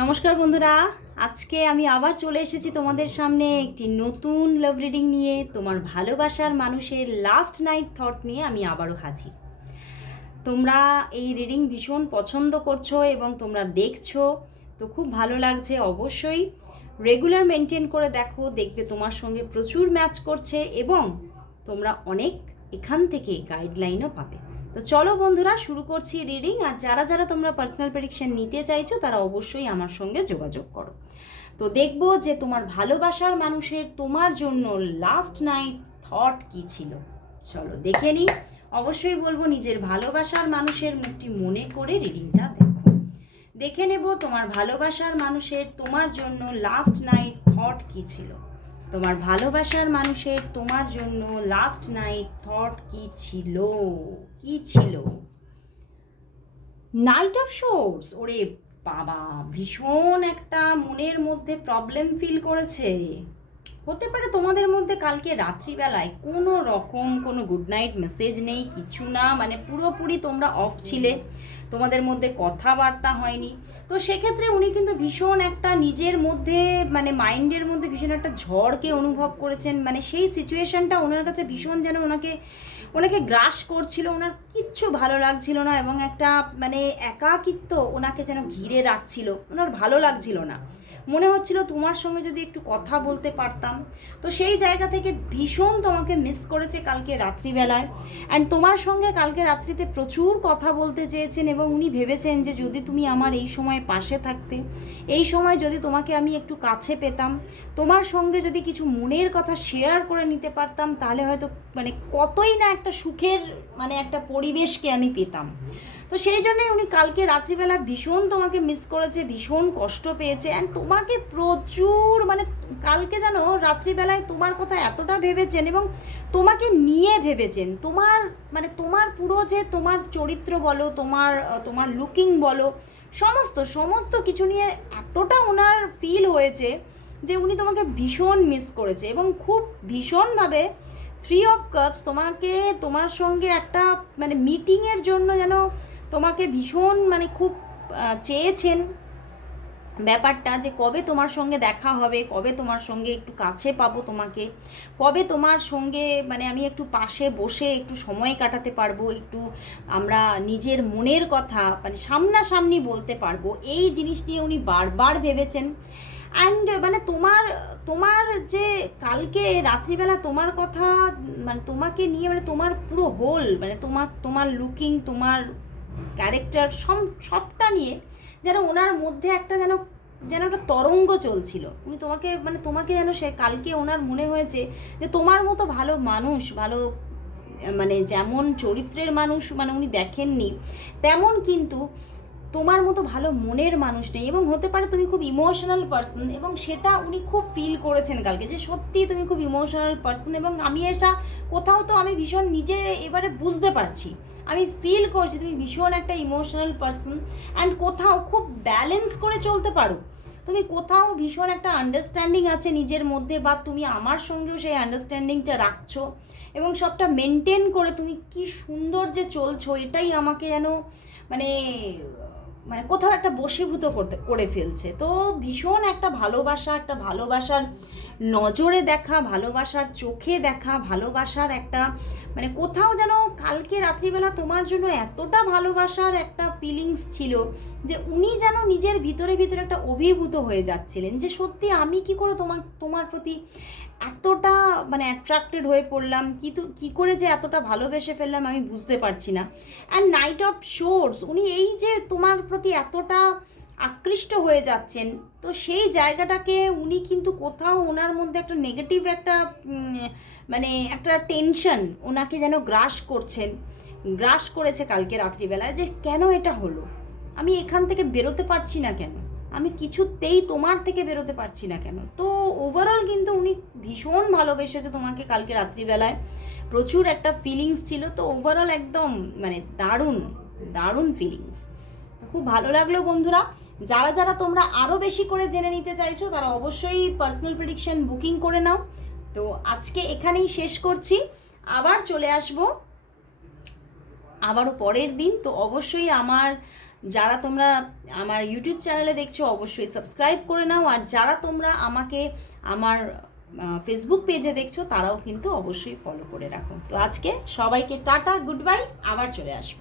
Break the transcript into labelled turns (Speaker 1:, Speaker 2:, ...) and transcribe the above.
Speaker 1: নমস্কার বন্ধুরা, আজকে আমি আবার চলে এসেছি তোমাদের সামনে একটি নতুন লাভ রিডিং নিয়ে, তোমার ভালোবাসার মানুষের লাস্ট নাইট থট নিয়ে আমি আবারও হাজির। তোমরা এই রিডিং ভীষণ পছন্দ করছ এবং তোমরা দেখছ, তো খুব ভালো লাগছে অবশ্যই। রেগুলার মেনটেন করে দেখো, দেখবে তোমার সঙ্গে প্রচুর ম্যাচ করছে এবং তোমরা অনেক এখান থেকে গাইডলাইনও পাবে। তো চলো বন্ধুরা, শুরু করছি রিডিং আর যারা যারা তোমরা পার্সোনাল প্রেডিকশন নিতে চাইছো, তারা অবশ্যই আমার সঙ্গে যোগাযোগ করো। তো দেখব যে তোমার ভালোবাসার মানুষের তোমার জন্য লাস্ট নাইট থট কি ছিল? চলো দেখে নিই। অবশ্যই বলব, নিজের ভালোবাসার মানুষের মুখটি মনে করে রিডিংটা দেখো। দেখে নেব তোমার ভালোবাসার মানুষের তোমার জন্য লাস্ট নাইট থট কি ছিল। তোমার ভালোবাসার মানুষের তোমার জন্য লাস্ট নাইট থট কি ছিল? কি ছিল? নাইট অফ শোর্স ওরে বাবা, ভীষণ একটা মনের মধ্যে প্রবলেম ফিল করেছে। হতে পারে তোমাদের মধ্যে কালকে রাত্রিবেলায় কোনো রকম কোনো গুড নাইট মেসেজ নেই, কিছু না মানে পুরোপুরি তোমরা অফ ছিলে। তোমাদের মধ্যে কথাবার্তা হয়নি। তো সেক্ষেত্রে উনি কিন্তু ভীষণ একটা নিজের মধ্যে মানে মাইন্ডের মধ্যে ভীষণ একটা ঝড়কে অনুভব করেছেন। মানে সেই সিচুয়েশনটা ওনার কাছে ভীষণ যেন ওনাকে ওনাকে গ্রাস করছিল, ওনার কিচ্ছু ভালো লাগছিল না এবং একটা মানে একাকিত্ব ওনাকে যেন ঘিরে রাখছিল। ওনার ভালো লাগছিল না। মনে হচ্ছিল তোমার সঙ্গে যদি একটু কথা বলতে পারতাম। তো সেই জায়গা থেকে ভীষণ তোমাকে মিস করেছে কালকে রাত্রিবেলায়। অ্যান্ড তোমার সঙ্গে কালকে রাত্রিতে প্রচুর কথা বলতে চেয়েছেন এবং উনি ভেবেছেন যে যদি তুমি আমার এই সময় পাশে থাকতে, এই সময় যদি তোমাকে আমি একটু কাছে পেতাম, তোমার সঙ্গে যদি কিছু মনের কথা শেয়ার করে নিতে পারতাম, তাহলে হয়তো মানে কতই না একটা সুখের মানে একটা পরিবেশকে আমি পেতাম। তো সেই জন্যই উনি কালকে রাত্রিবেলা ভীষণ তোমাকে মিস করেছে, ভীষণ কষ্ট পেয়েছে অ্যান্ড তোমাকে প্রচুর মানে কালকে যেন রাত্রিবেলায় তোমার কথা এতটা ভেবেছেন এবং তোমাকে নিয়ে ভেবেছেন। তোমার মানে তোমার পুরো যে তোমার চরিত্র বলো, তোমার তোমার লুকিং বলো, সমস্ত সমস্ত কিছু নিয়ে এতটা ওনার ফিল হয়েছে যে উনি তোমাকে ভীষণ মিস করেছে এবং খুব ভীষণভাবে থ্রি অফ কাপস তোমাকে, তোমার সঙ্গে একটা মানে মিটিংয়ের জন্য যেন তোমাকে ভীষণ মানে খুব চেয়েছেন ব্যাপারটা যে কবে তোমার সঙ্গে দেখা হবে, কবে তোমার সঙ্গে একটু কাছে পাবো তোমাকে, কবে তোমার সঙ্গে মানে আমি একটু পাশে বসে একটু সময় কাটাতে পারব, একটু আমরা নিজের মনের কথা মানে সামনাসামনি বলতে পারব, এই জিনিস নিয়ে উনি বারবার ভেবেছেন। অ্যান্ড মানে তোমার তোমার যে কালকে রাত্রিবেলা তোমার কথা মানে তোমাকে নিয়ে মানে তোমার পুরো হোল মানে তোমার তোমার লুকিং তোমার ক্যারেক্টার সব সবটা নিয়ে যেন ওনার মধ্যে একটা যেন যেন একটা তরঙ্গ চলছিল। উনি তোমাকে মানে তোমাকে যেন সে, কালকে ওনার মনে হয়েছে যে তোমার মতো ভালো মানুষ, ভালো মানে যেমন চরিত্রের মানুষ মানে উনি দেখেননি, তেমন কিন্তু তোমার মতো ভালো মনের মানুষ নেই এবং হতে পারে তুমি খুব ইমোশনাল পার্সন এবং সেটা উনি খুব ফিল করেছেন কালকে যে সত্যি তুমি খুব ইমোশনাল পার্সন এবং আমি এসা কোথাও তো আমি ভীষণ নিজে এবারে বুঝতে পারছি। আমি ফিল করছি তুমি ভীষণ একটা ইমোশনাল পার্সন অ্যান্ড কোথাও খুব ব্যালেন্স করে চলতে পারো। তুমি কোথাও ভীষণ একটা আন্ডারস্ট্যান্ডিং আছে নিজের মধ্যে বা তুমি আমার সঙ্গেও সেই আন্ডারস্ট্যান্ডিংটা রাখছো এবং সবটা মেনটেন করে তুমি কি সুন্দর যে চলছো এটাই আমাকে যেন মানে মানে কোথাও একটা বশীভূত করতে, করে ফেলছে। তো ভীষণ একটা ভালোবাসা, একটা ভালোবাসার নজরে দেখা, ভালোবাসার চোখে দেখা, ভালোবাসার একটা মানে কোথাও যেন কালকে রাত্রিবেলা তোমার জন্য এতটা ভালোবাসার একটা ফিলিংস ছিল যে উনি যেন নিজের ভিতরে ভিতরে একটা অভিভূত হয়ে যাচ্ছিলেন যে সত্যি আমি কি করে তোমার তোমার প্রতি এতটা মানে অ্যাট্রাক্টেড হয়ে পড়লাম, কি তো, কী করে যে এতটা ভালোবেসে ফেললাম আমি বুঝতে পারছি না। অ্যান্ড নাইট অফ শোর্স উনি এই যে তোমার প্রতি এতটা আকৃষ্ট হয়ে যাচ্ছেন, তো সেই জায়গাটাকে উনি কিন্তু কোথাও ওনার মধ্যে একটা নেগেটিভ একটা মানে একটা টেনশন ওনাকে যেন গ্রাস করছেন, গ্রাস করেছে কালকে রাত্রিবেলায় যে কেন এটা হলো? আমি এখান থেকে বেরোতে পারছি না কেন? আমি কিছুতেই তোমার থেকে বেরোতে পারছি না কেন? তো ওভারঅল কিন্তু উনি ভীষণ ভালোবেসেছে তোমাকে কালকে রাত্রিবেলায়। প্রচুর একটা ফিলিংস ছিল, তো ওভারঅল একদম মানে দারুণ দারুণ ফিলিংস খুব ভালো লাগল বন্ধুরা। যারা যারা তোমরা আরও বেশি করে জেনে নিতে চাইছো, তারা অবশ্যই পার্সোনাল প্রেডিকশন বুকিং করে নাও। তো আজকে এখানেই শেষ করছি। আবার চলে আসব। আবারও পরের দিন। তো অবশ্যই আমার যারা তোমরা আমার ইউটিউব চ্যানেলে দেখছ, অবশ্যই সাবস্ক্রাইব করে নাও। আর যারা তোমরা আমাকে আমার ফেসবুক পেজে দেখছ, তারাও কিন্তু অবশ্যই ফলো করে রাখো। তো আজকে সবাইকে টাটা গুড বাই আবার চলে আসব।